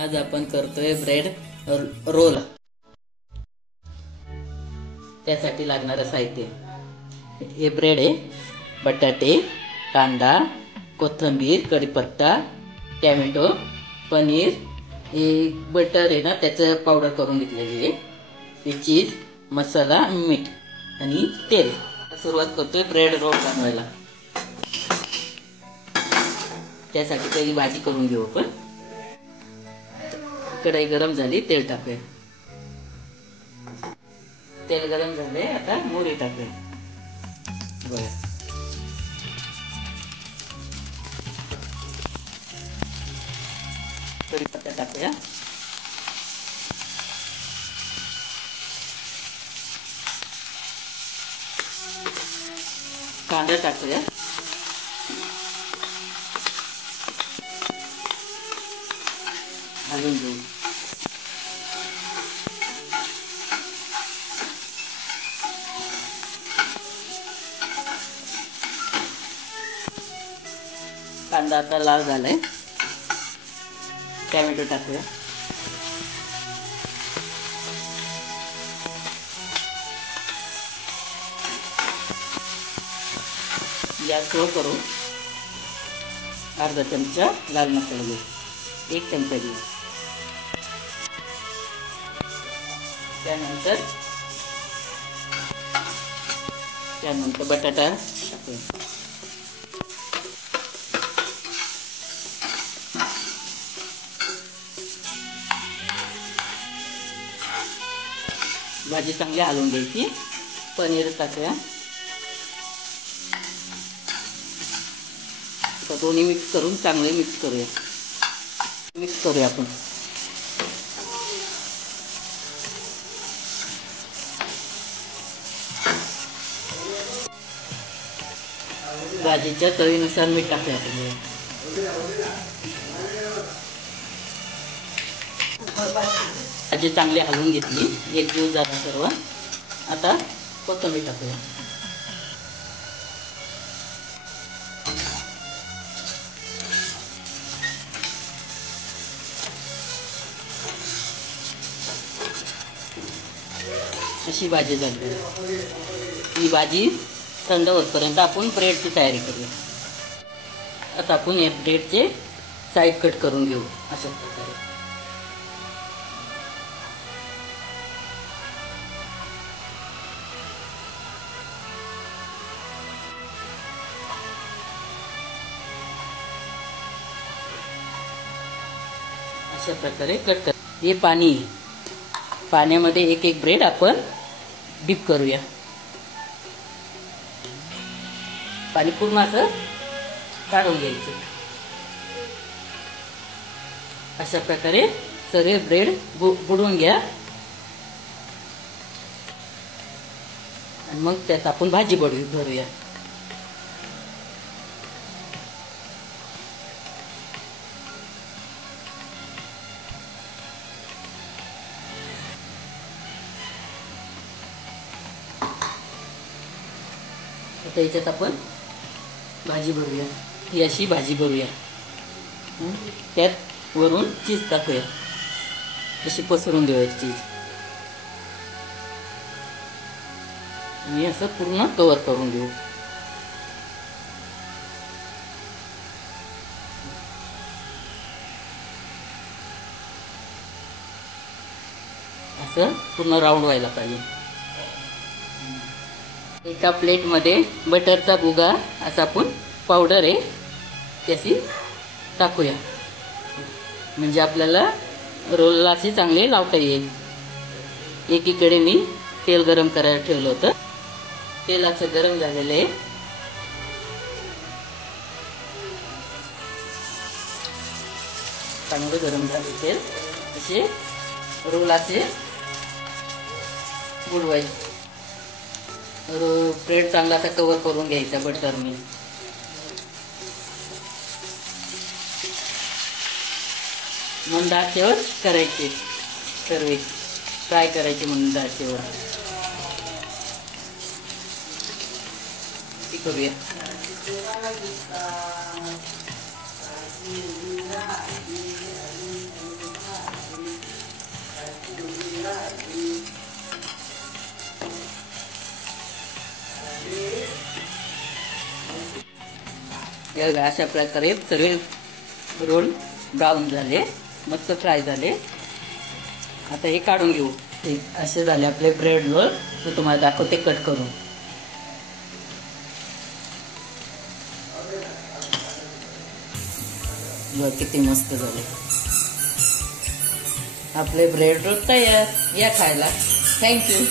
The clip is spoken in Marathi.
आज आपण करतोय ब्रेड रोल। त्यासाठी लागणारं साहित्य हे ब्रेड आहे, बटाटे, कांदा, कोथिंबीर, कढीपत्ता, टोमॅटो, पनीर, हे बटर आहे ना त्याचं पावडर करून घेतलेली आहे, हे चीज, मसाला, मीठ आणि तेल। सुरुवात करतोय ब्रेड रोल बनवायला। त्यासाठी पहिली भाजी करून घेऊ आपण। कढई गरम झाली, तेल टाकूया। तेल गरम झाले, आता मोहरी टाकूया। कढीपत्ता टाकूया। कांदा टाकूया। भाजून घेऊ। कांदा आता लाल झालाय, टोमॅटो टाकूया। गॅस स्लो करू। अर्धा चमचा लाल मसाला घेऊ, 1 चमचा घेऊ। त्यानंतर बटाटा टाकूया। भाजी चांगली हलवून घ्यायची। पनीर टाकूया। दोन्ही मिक्स करून चांगले मिक्स करूया आपण। भाजीच्या चवीनुसार मीठ टाकूया आपण। भाजी चांगली हलवून घेतली, एकजीव झाला सर्व। आता कोथिंबीर टाकूया। अशी भाजी झाली। ही भाजी थंड होईपर्यंत आपण ब्रेडची तयारी करूया। आता आपण या ब्रेडचे साईड कट करून घेऊ अशा प्रकारे। अशा प्रकारे कट कर। हे पाण्यामध्ये एक एक ब्रेड आपण डिप करूया। पाणी पूर्ण असं काढून घ्यायचं। अशा प्रकारे सगळे ब्रेड बुडवून घ्या आणि मग त्यात आपण भाजी भरूया। आता याच्यात आपण भाजी भरूया। ही अशी भाजी भरूया। त्यात वरून चीज टाकूया। अशी पसरून देऊया चीज आणि असं पूर्ण कव्हर करून घेऊ। असं पूर्ण राऊंड व्हायला पाहिजे। एका प्लेटमध्ये बटरचा भुगा असा आपण पावडर आहे त्याची टाकूया, म्हणजे आपल्याला रोलला असे चांगले लावता येईल। एकीकडे मी तेल गरम करायला ठेवलं होतं। तेल असं गरम झालेलं आहे। चांगलं गरम झाले तेल। असे रोल असे बुडवायचे। ब्रेड चांगला असा कव्हर करून घ्यायचा बटरने। मंद आचेवर करायचे सर्व, फ्राय करायचे मंद आचेवर। करूया। अशा प्रकारे सगळे रोल ब्राऊन झाले, मस्त फ्राय झाले. आता हे काढून घेऊ. हे असे झाले आपले ब्रेड रोल. तर तुम्हाला दाखवते कट करून. बघ किती मस्त झाले आपले ब्रेड रोल तयार. या खायला. थँक्यू.